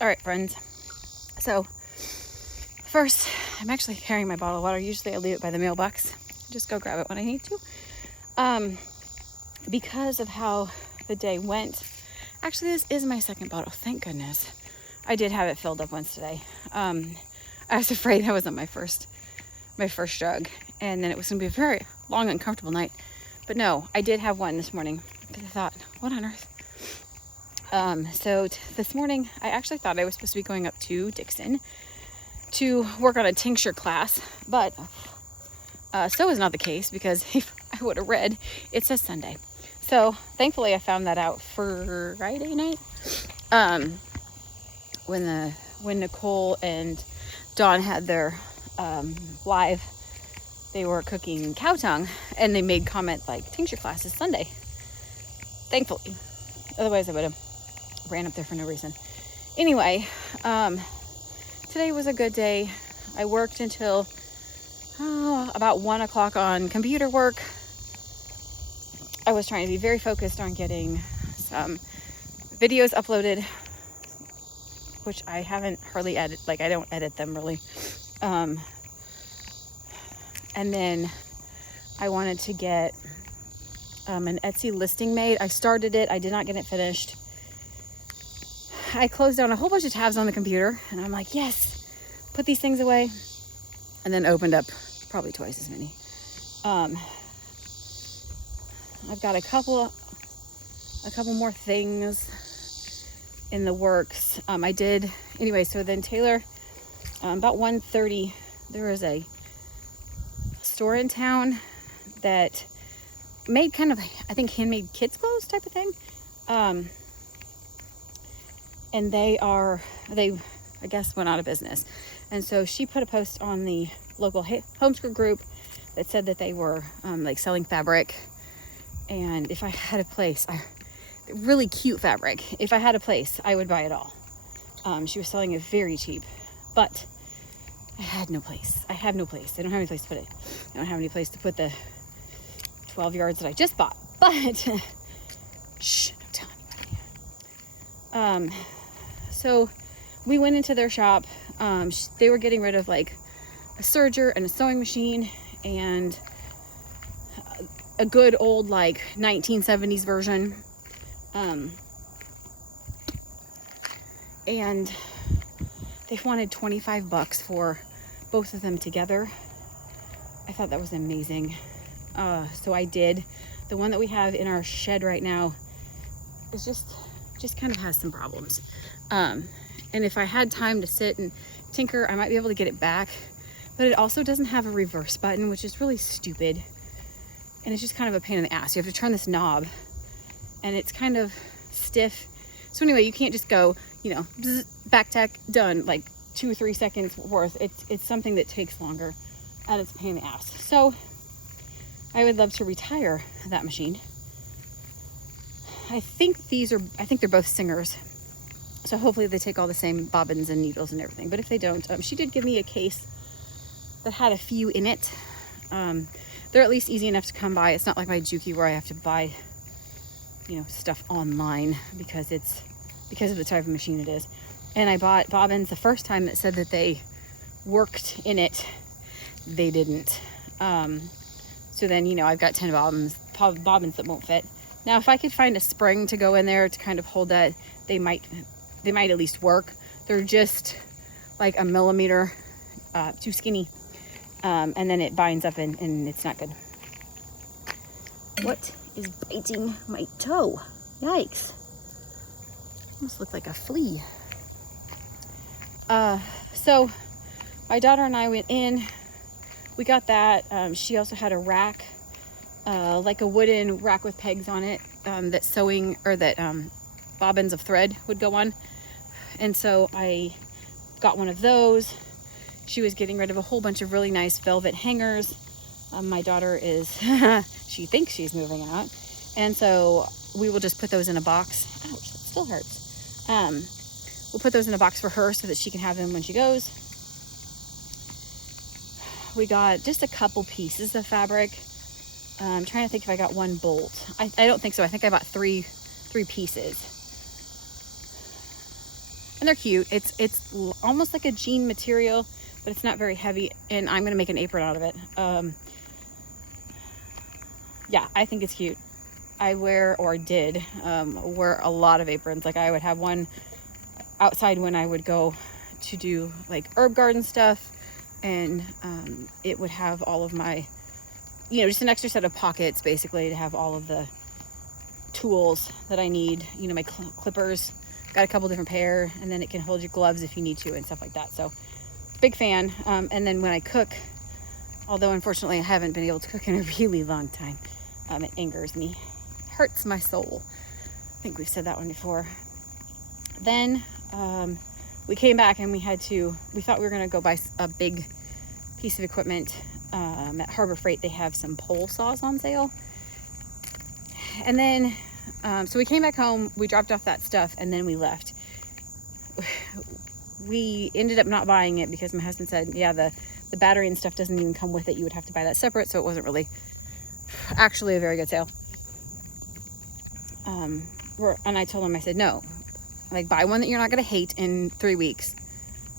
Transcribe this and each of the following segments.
All right, friends. So first, I'm actually carrying my bottle of water. Usually I leave it by the mailbox. Just go grab it when I need to. Because of how the day went, actually this is my second bottle. Thank goodness. I did have it filled up once today. I was afraid that wasn't my first jug, and then it was gonna be a very long, uncomfortable night. But no, I did have one this morning because I thought, what on earth? So this morning, I actually thought I was supposed to be going up to Dixon to work on a tincture class, but so is not the case, because if I would have read, it says Sunday. So thankfully I found that out Friday night, when Nicole and Dawn had their live. They were cooking cow tongue, and they made comment like, tincture class is Sunday. Thankfully, otherwise I would have ran up there for no reason. Anyway, today was a good day. I worked until about 1 o'clock on computer work. I was trying to be very focused on getting some videos uploaded, which I haven't hardly edited. Like, I don't edit them really. And then I wanted to get an Etsy listing made. I started it. I did not get it finished. I closed down a whole bunch of tabs on the computer, and I'm like, yes, put these things away, and then opened up probably twice as many. I've got a couple more things in the works. I did anyway. So then Taylor, about 1:30, there was a store in town that made kind of, I think, handmade kids clothes type of thing. And they I guess went out of business. And so she put a post on the local homeschool group that said that they were like selling fabric. And if I had a place, really cute fabric. If I had a place, I would buy it all. She was selling it very cheap, but I had no place. I have no place. I don't have any place to put it. I don't have any place to put the 12 yards that I just bought. But shh, don't tell anybody. So we went into their shop. They were getting rid of like a serger and a sewing machine and a good old like 1970s version. And they wanted $25 for both of them together. I thought that was amazing. So I did. The one that we have in our shed right now is just kind of has some problems. And if I had time to sit and tinker, I might be able to get it back. But it also doesn't have a reverse button, which is really stupid. And it's just kind of a pain in the ass. You have to turn this knob, and it's kind of stiff. So anyway, you can't just go, bzz, back tack, done, like 2 or 3 seconds worth. It's something that takes longer, and it's a pain in the ass. So I would love to retire that machine. I think they're both Singers. So hopefully they take all the same bobbins and needles and everything. But if they don't, she did give me a case that had a few in it. They're at least easy enough to come by. It's not like my Juki where I have to buy, stuff online because of the type of machine it is. And I bought bobbins the first time that said that they worked in it. They didn't. So then, I've got 10 bobbins that won't fit. Now, if I could find a spring to go in there to kind of hold that, they might at least work. They're just like a millimeter too skinny. And then it binds up and it's not good. What is biting my toe? Yikes. Almost looked like a flea. So my daughter and I went in. We got that. She also had a rack, like a wooden rack with pegs on it, that bobbins of thread would go on. And so I got one of those. She was getting rid of a whole bunch of really nice velvet hangers. My daughter she thinks she's moving out. And so we will just put those in a box. Ouch, that still hurts. We'll put those in a box for her so that she can have them when she goes. We got just a couple pieces of fabric. I'm trying to think if I got one bolt. I don't think so. I think I bought three pieces. and they're cute. It's almost like a jean material, but it's not very heavy, and I'm gonna make an apron out of it. Yeah, I think it's cute. I wear, or did wear, a lot of aprons. Like I would have one outside when I would go to do like herb garden stuff, and it would have all of my, you know, just an extra set of pockets basically to have all of the tools that I need, you know, my clippers, got a couple different pair, and then it can hold your gloves if you need to and stuff like that. So big fan. And then when I cook, although unfortunately I haven't been able to cook in a really long time, it angers me, hurts my soul. I think we've said that one before. Then we came back and we thought we were going to go buy a big piece of equipment at Harbor Freight. They have some pole saws on sale. And then, so we came back home, we dropped off that stuff, and then we left. We ended up not buying it because my husband said, yeah, the battery and stuff doesn't even come with it. You would have to buy that separate. So it wasn't really actually a very good sale. And I told him, I said, no, like buy one that you're not going to hate in 3 weeks.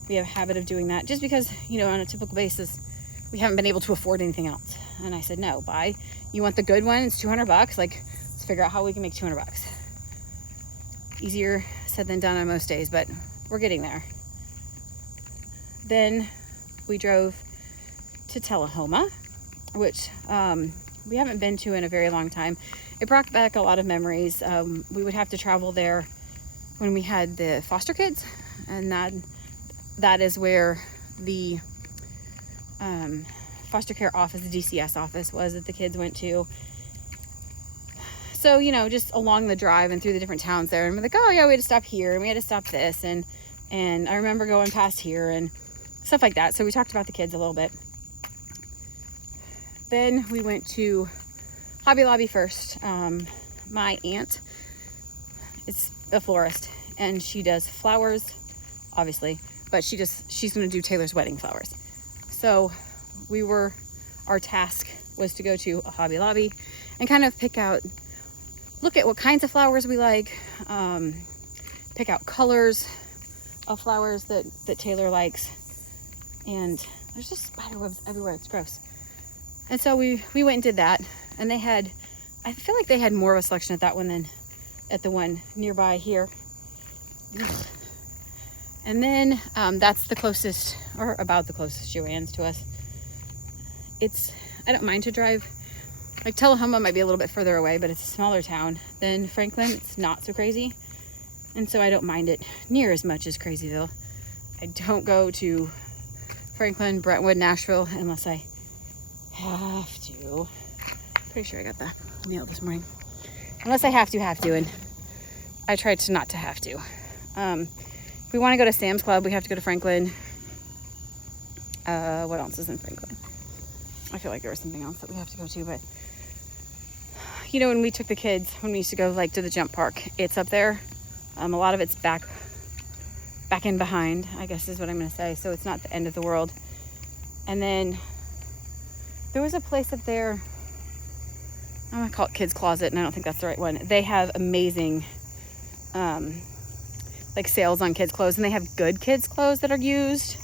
We have a habit of doing that just because, you know, on a typical basis, we haven't been able to afford anything else. And I said, no, you want the good one. It's $200. Like, let's figure out how we can make $200. Easier said than done on most days, but we're getting there. Then we drove to Tullahoma, which we haven't been to in a very long time. It brought back a lot of memories. We would have to travel there when we had the foster kids, and that is where the foster care office, the DCS office was that the kids went to. So, you know, just along the drive and through the different towns there, and we're like, oh yeah, we had to stop here and we had to stop this, and I remember going past here and stuff like that. So we talked about the kids a little bit. Then we went to Hobby Lobby first. My aunt is a florist and she does flowers, obviously, but she's going to do Taylor's wedding flowers. So our task was to go to a Hobby Lobby and kind of look at what kinds of flowers we like, pick out colors of flowers that Taylor likes. And there's just spider webs everywhere. It's gross. And so we went and did that, and I feel like they had more of a selection at that one than at the one nearby here. And then that's the closest, or about the closest, Joann's to us. I don't mind to drive. Like Tullahoma might be a little bit further away, but it's a smaller town than Franklin. It's not so crazy. And so I don't mind it near as much as Crazyville. I don't go to Franklin, Brentwood, Nashville unless I have to. Pretty sure I got the mail this morning. Unless I have to, and I tried to not to have to. If we want to go to Sam's Club, we have to go to Franklin. What else is in Franklin? I feel like there was something else that we have to go to, but you know, when we took the kids, when we used to go like to the jump park, it's up there. A lot of it's back in behind, I guess is what I'm going to say. So it's not the end of the world. And then there was a place up there, I'm going to call it Kids Closet, and I don't think that's the right one. They have amazing like sales on kids clothes, and they have good kids clothes that are used.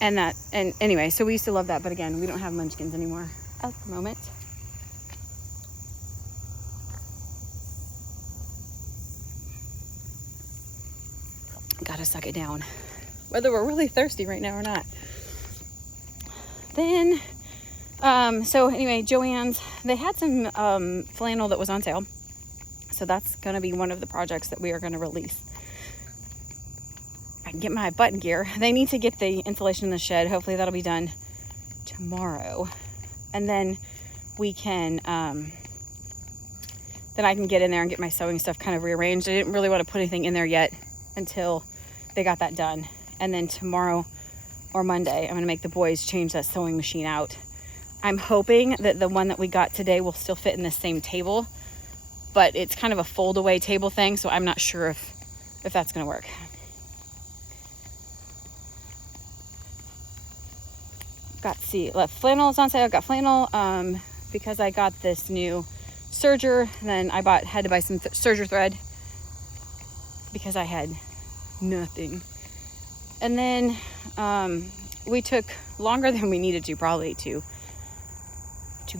And anyway, so we used to love that, but again, we don't have Munchkins anymore at the moment. Gotta suck it down, whether we're really thirsty right now or not. Then, so anyway, Joann's, they had some flannel that was on sale. So that's gonna be one of the projects that we are gonna release. I can get my button gear. They need to get the insulation in the shed. Hopefully that'll be done tomorrow. And then we can, then I can get in there and get my sewing stuff kind of rearranged. I didn't really want to put anything in there yet until they got that done. And then tomorrow or Monday, I'm gonna make the boys change that sewing machine out. I'm hoping that the one that we got today will still fit in the same table, but it's kind of a fold away table thing. So I'm not sure if that's gonna work. Flannel is on sale. I got flannel because I got this new serger. And then I had to buy some serger thread because I had nothing. And then we took longer than we needed to probably to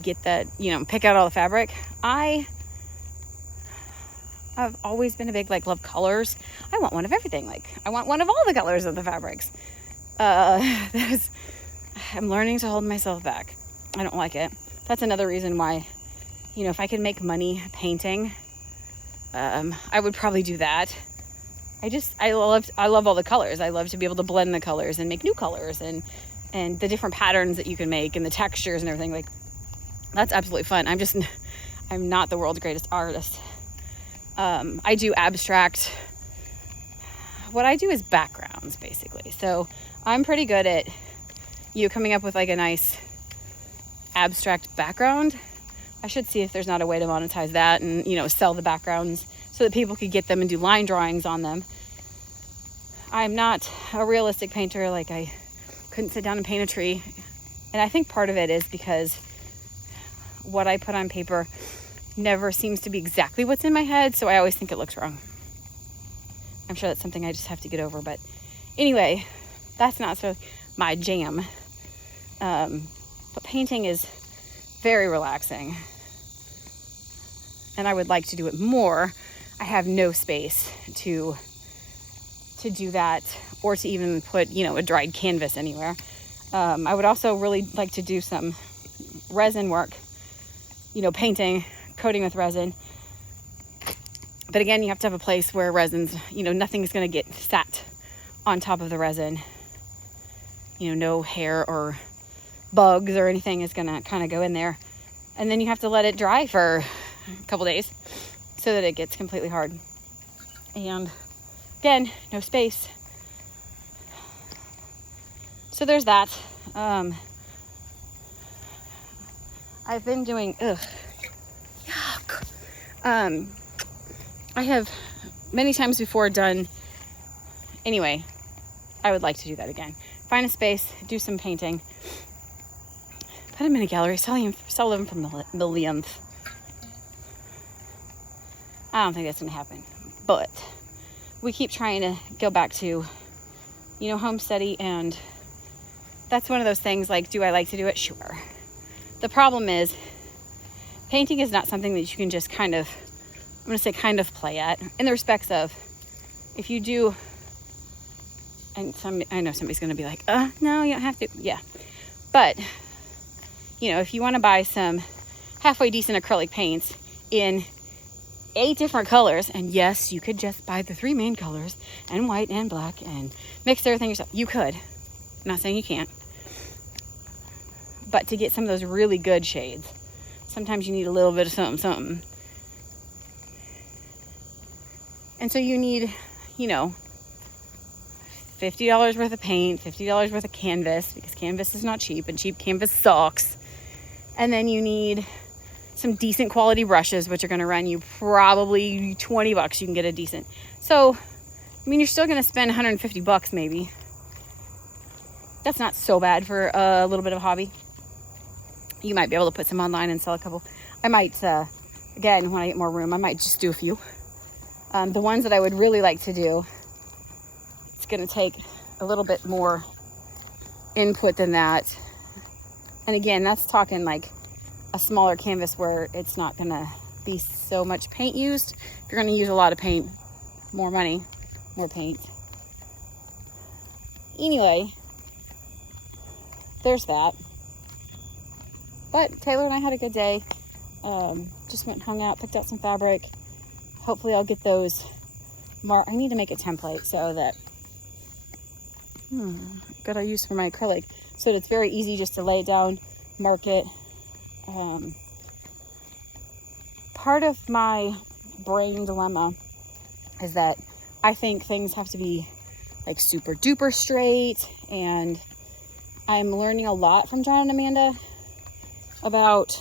get that, pick out all the fabric. I've always been a big, love colors. I want one of everything. I want one of all the colors of the fabrics. I'm learning to hold myself back. I don't like it. That's another reason why, if I could make money painting, I would probably do that. I love all the colors. I love to be able to blend the colors and make new colors and the different patterns that you can make and the textures and everything. That's absolutely fun. I'm not the world's greatest artist. I do abstract. What I do is backgrounds, basically. So I'm pretty good at coming up with a nice abstract background. I should see if there's not a way to monetize that and, sell the backgrounds so that people could get them and do line drawings on them. I'm not a realistic painter. I couldn't sit down and paint a tree. And I think part of it is because what I put on paper never seems to be exactly what's in my head, so I always think it looks wrong. I'm sure that's something I just have to get over, but anyway, that's not so my jam. But painting is very relaxing, and I would like to do it more. I have no space to do that or to even put, a dried canvas anywhere. I would also really like to do some resin work, painting, coating with resin. But again, you have to have a place where resins, nothing's going to get sat on top of the resin. No hair or bugs or anything is going to kind of go in there. And then you have to let it dry for a couple days so that it gets completely hard. And again, no space. So there's that. I've been doing, yuck. I have many times before done, anyway, I would like to do that again. Find a space, do some painting, put them in a gallery, sell them for millionth. I don't think that's going to happen, but we keep trying to go back to, homesteady, and that's one of those things, do I like to do it? Sure. The problem is, painting is not something that you can just kind of play at, in the respects of, if you do, and I know somebody's going to be like, no, you don't have to. Yeah. But, if you want to buy some halfway decent acrylic paints in 8 different colors, and yes, you could just buy the 3 main colors, and white and black, and mix everything yourself. You could. I'm not saying you can't. But to get some of those really good shades, sometimes you need a little bit of something. And so you need, $50 worth of paint, $50 worth of canvas, because canvas is not cheap, and cheap canvas sucks. And then you need some decent quality brushes, which are going to run you probably $20. You can get a decent. So, you're still going to spend $150 maybe. That's not so bad for a little bit of a hobby. You might be able to put some online and sell a couple. I might, again, when I get more room, I might just do a few. The ones that I would really like to do, it's going to take a little bit more input than that. And again, that's talking a smaller canvas where it's not going to be so much paint used. If you're going to use a lot of paint, more money, more paint. Anyway, there's that. But Taylor and I had a good day. Just went and hung out, picked out some fabric. Hopefully I'll get those. I need to make a template so that good I use for my acrylic, so that it's very easy just to lay it down, mark it. Part of my brain dilemma is that I think things have to be super duper straight, and I'm learning a lot from John and Amanda about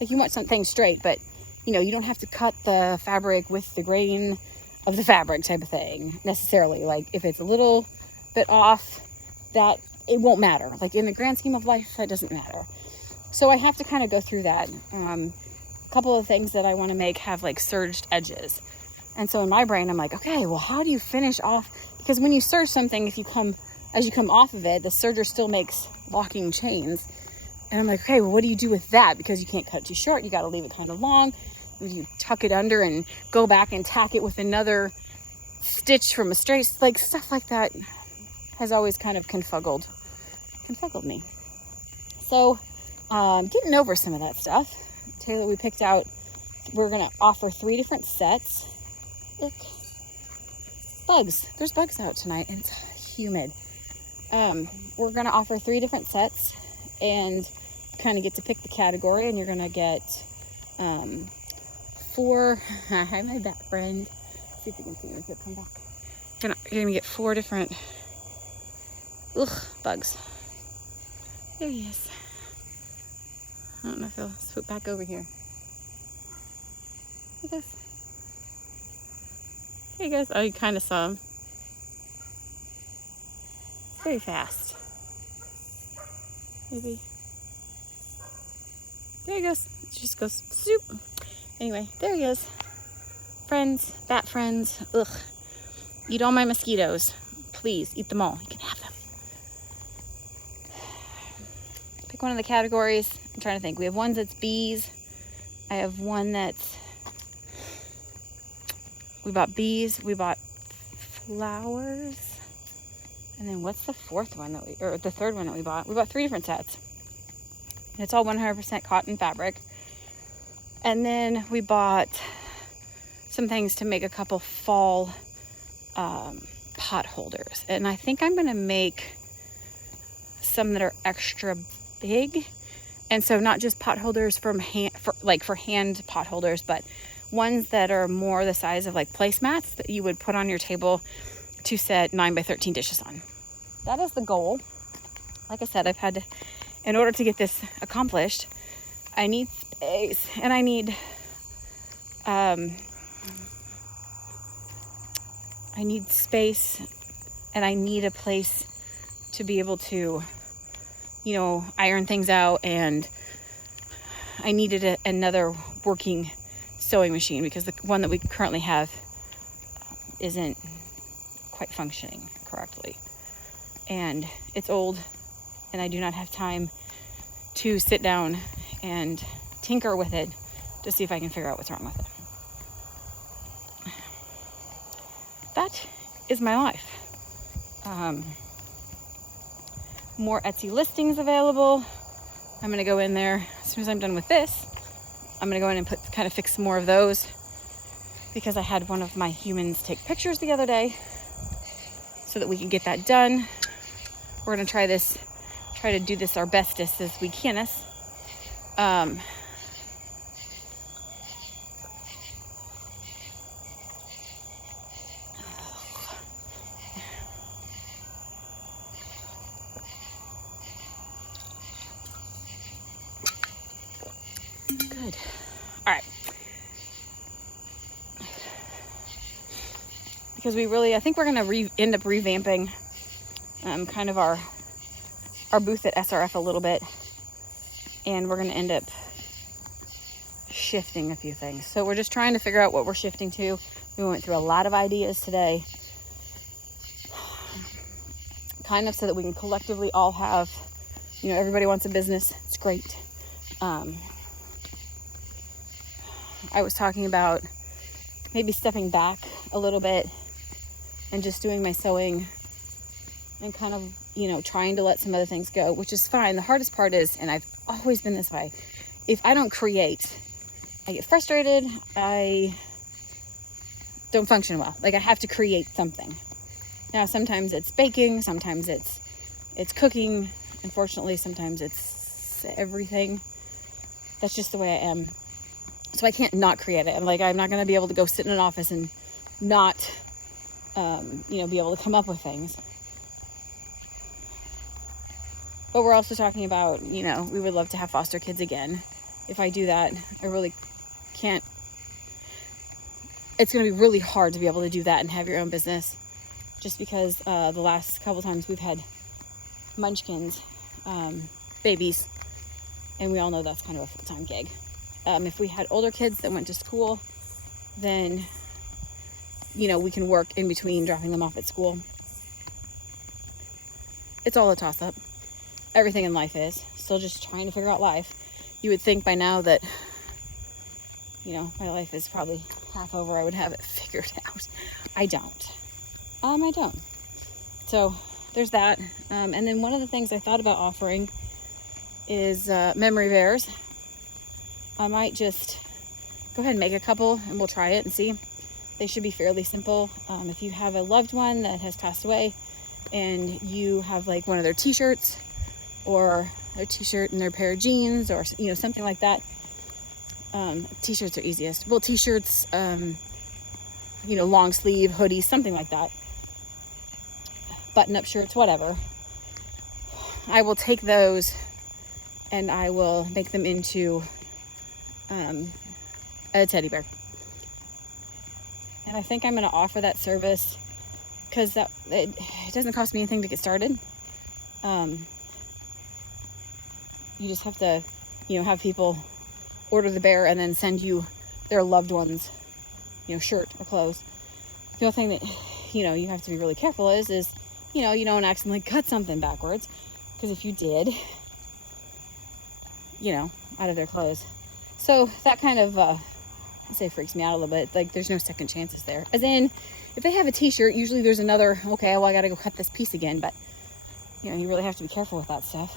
you want something straight, but you don't have to cut the fabric with the grain of the fabric type of thing necessarily. If it's a little bit off, that it won't matter. In the grand scheme of life, that doesn't matter. So I have to kind of go through that. A couple of things that I want to make have serged edges, And so in my brain, I'm like, okay, well, how do you finish off? Because when you serge something, as you come off of it, the serger still makes locking chains. And I'm like, okay, well, what do you do with that? Because you can't cut it too short. You got to leave it kind of long. You tuck it under and go back and tack it with another stitch from a straight, like stuff like that has always kind of confuddled me. So getting over some of that stuff, Taylor, we picked out, we're going to offer 3 different sets. Look, bugs. There's bugs out tonight and it's humid. We're going to offer 3 different sets and kind of get to pick the category, and you're going to get 4, hi my back friend. See if you can see me, come back. You're going to get 4 different bugs. There he is. I don't know if he'll swoop back over here. There he goes. There he goes. Oh, you kind of saw him. Very fast. Maybe. There he goes. It just goes soup. Anyway, there he is. Friends, bat friends. Ugh. Eat all my mosquitoes. Please, eat them all. You can have them. Pick one of the categories. I'm trying to think. We have one that's bees. I have one that's... We bought bees. We bought flowers. And then what's the 4th one or the 3rd one that we bought? We bought 3 different sets. And it's all 100% cotton fabric. And then we bought some things to make a couple fall pot holders. And I think I'm going to make some that are extra big. And so not just pot holders for hand pot holders, but ones that are more the size of like placemats that you would put on your table to set 9 by 13 dishes on. That is the goal. Like I said, in order to get this accomplished, I need space, and I need space, and I need a place to be able to, iron things out, and I needed another working sewing machine because the one that we currently have isn't quite functioning correctly, and it's old, and I do not have time to sit down and tinker with it to see if I can figure out what's wrong with it. That is my life. More Etsy listings available. I'm gonna go in there as soon as I'm done with this. I'm gonna go in and fix some more of those because I had one of my humans take pictures the other day so that we can get that done. We're gonna try to do this our bestest as we can. Good. All right. Because I think we're gonna end up revamping kind of our booth at SRF a little bit, and we're going to end up shifting a few things. So we're just trying to figure out what we're shifting to. We went through a lot of ideas today, kind of so that we can collectively all have, everybody wants a business. It's great. I was talking about maybe stepping back a little bit and just doing my sewing and kind of, trying to let some other things go, which is fine. The hardest part is, and I've always been this way, if I don't create, I get frustrated. I don't function well. Like I have to create something. Now, sometimes it's baking, sometimes it's cooking. Unfortunately, sometimes it's everything. That's just the way I am. So I can't not create it. I'm not going to be able to go sit in an office and not, be able to come up with things. But we're also talking about, we would love to have foster kids again. If I do that, I really can't. It's going to be really hard to be able to do that and have your own business. Just because the last couple times we've had munchkins, babies, and we all know that's kind of a full-time gig. If we had older kids that went to school, then we can work in between dropping them off at school. It's all a toss-up. Everything in life is. Still just trying to figure out life. You would think by now that, my life is probably half over. I would have it figured out. I don't. I don't. So there's that. And then one of the things I thought about offering is memory bears. I might just go ahead and make a couple and we'll try it and see. They should be fairly simple. If you have a loved one that has passed away and you have like one of their t-shirts or their t-shirt and their pair of jeans or, something like that. T-shirts are easiest. Well, t-shirts, long sleeve, hoodies, something like that. Button-up shirts, whatever. I will take those and I will make them into a teddy bear. And I think I'm going to offer that service because it doesn't cost me anything to get started. You just have to, have people order the bear and then send you their loved ones, shirt or clothes. The only thing that, you have to be really careful is, you don't accidentally cut something backwards. Because if you did, out of their clothes. So that kind of, I say freaks me out a little bit. Like there's no second chances there. As in, if they have a t-shirt, usually there's another, okay, well I gotta go cut this piece again. But, you really have to be careful with that stuff.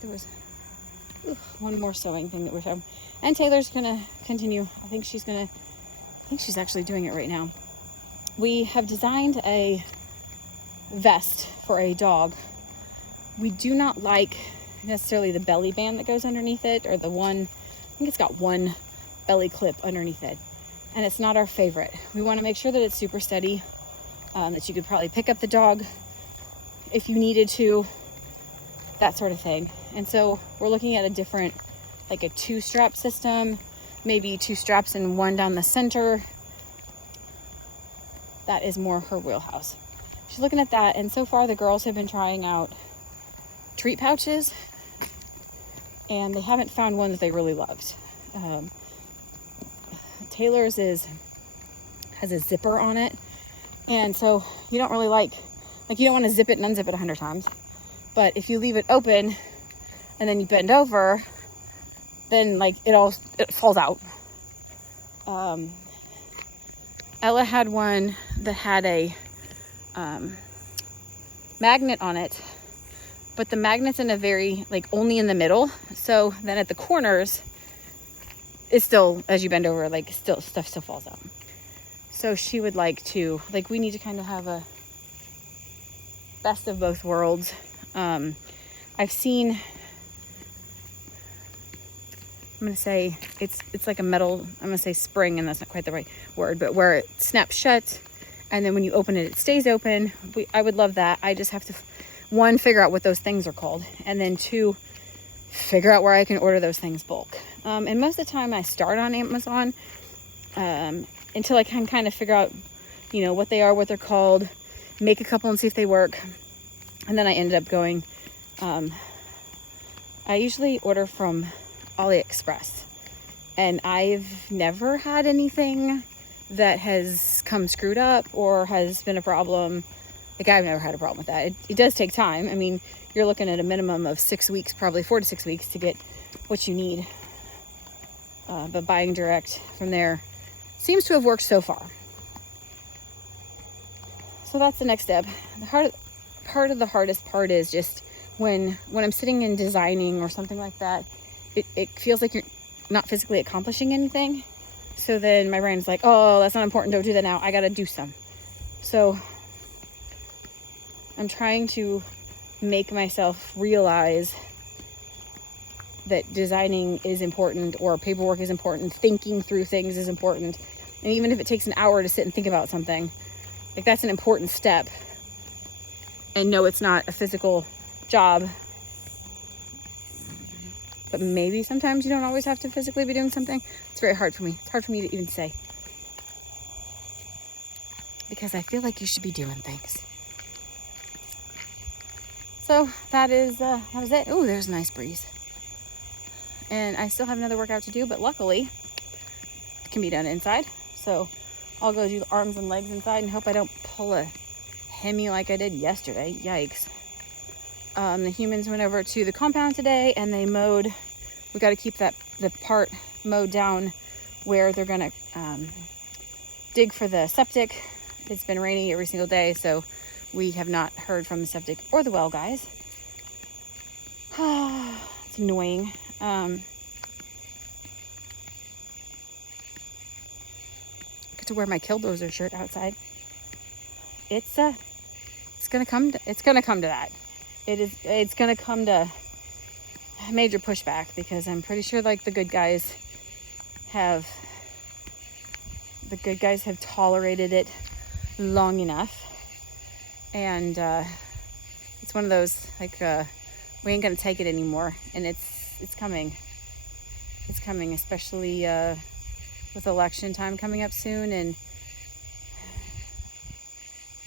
There was one more sewing thing that we found. And Taylor's gonna continue. I think she's actually doing it right now. We have designed a vest for a dog. We do not like necessarily the belly band that goes underneath it, or I think it's got one belly clip underneath it. And it's not our favorite. We want to make sure that it's super steady, that you could probably pick up the dog if you needed to, that sort of thing. And so we're looking at a different, like a 2-strap system, maybe 2 straps and one down the center. That is more her wheelhouse. She's looking at that, and so far the girls have been trying out treat pouches, and they haven't found one that they really loved. Taylor's has a zipper on it, and so you don't really like you don't want to zip it and unzip it 100 times. But if you leave it open and then you bend over, then it falls out. Ella had one that had a magnet on it, but the magnet's in a very only in the middle. So then at the corners, it's still, as you bend over, stuff still falls out. So she would like to, we need to kind of have a best of both worlds. I've seen, I'm going to say it's like a metal, I'm going to say spring, and that's not quite the right word, but where it snaps shut, and then when you open it, it stays open. I would love that. I just have to, 1, figure out what those things are called, and then 2, figure out where I can order those things bulk. And most of the time I start on Amazon until I can kind of figure out, what they are, what they're called, make a couple and see if they work. And then I ended up going, I usually order from AliExpress, and I've never had anything that has come screwed up or has been a problem. I've never had a problem with that. It does take time. I mean, you're looking at a minimum of 6 weeks, probably 4 to 6 weeks to get what you need. But buying direct from there seems to have worked so far. So that's the next step. Part of the hardest part is just when I'm sitting and designing or something like that, it feels like you're not physically accomplishing anything. So then my brain's like, oh, that's not important, don't do that now, I gotta do some. So I'm trying to make myself realize that designing is important, or paperwork is important, thinking through things is important. And even if it takes an hour to sit and think about something, that's an important step. And no, it's not a physical job, but maybe sometimes you don't always have to physically be doing something. It's very hard for me. It's hard for me to even say, because I feel like you should be doing things. So that was it. Oh, there's a nice breeze. And I still have another workout to do, but luckily it can be done inside. So I'll go do arms and legs inside and hope I don't pull a hemi like I did yesterday. Yikes. The humans went over to the compound today and they mowed. We got to keep the part mowed down where they're going to dig for the septic. It's been raining every single day, so we have not heard from the septic or the well guys. It's annoying. Get to wear my Killdozer shirt outside. It's gonna come to that. It's gonna come to major pushback because I'm pretty sure like the good guys have tolerated it long enough, and it's one of those like we ain't gonna take it anymore, and it's coming, especially with election time coming up soon and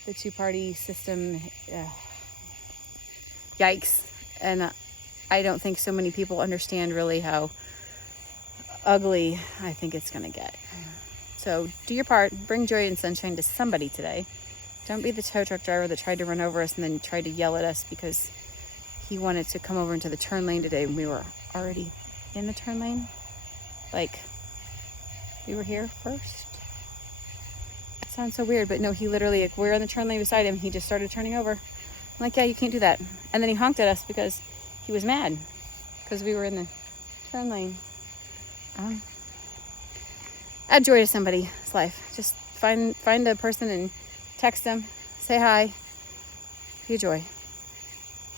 the two-party system. Yikes. And I don't think so many people understand really how ugly I think it's gonna get. So do your part, bring joy and sunshine to somebody today. Don't be the tow truck driver that tried to run over us and then tried to yell at us because he wanted to come over into the turn lane today when we were already in the turn lane. Like, we were here first. It sounds so weird, but no, he literally, like, we're in the turn lane beside him. He just started turning over. I'm like, yeah, you can't do that. And then he honked at us because he was mad because we were in the turn lane. Add joy to somebody's life. Just find a person and text them, say hi, be a joy.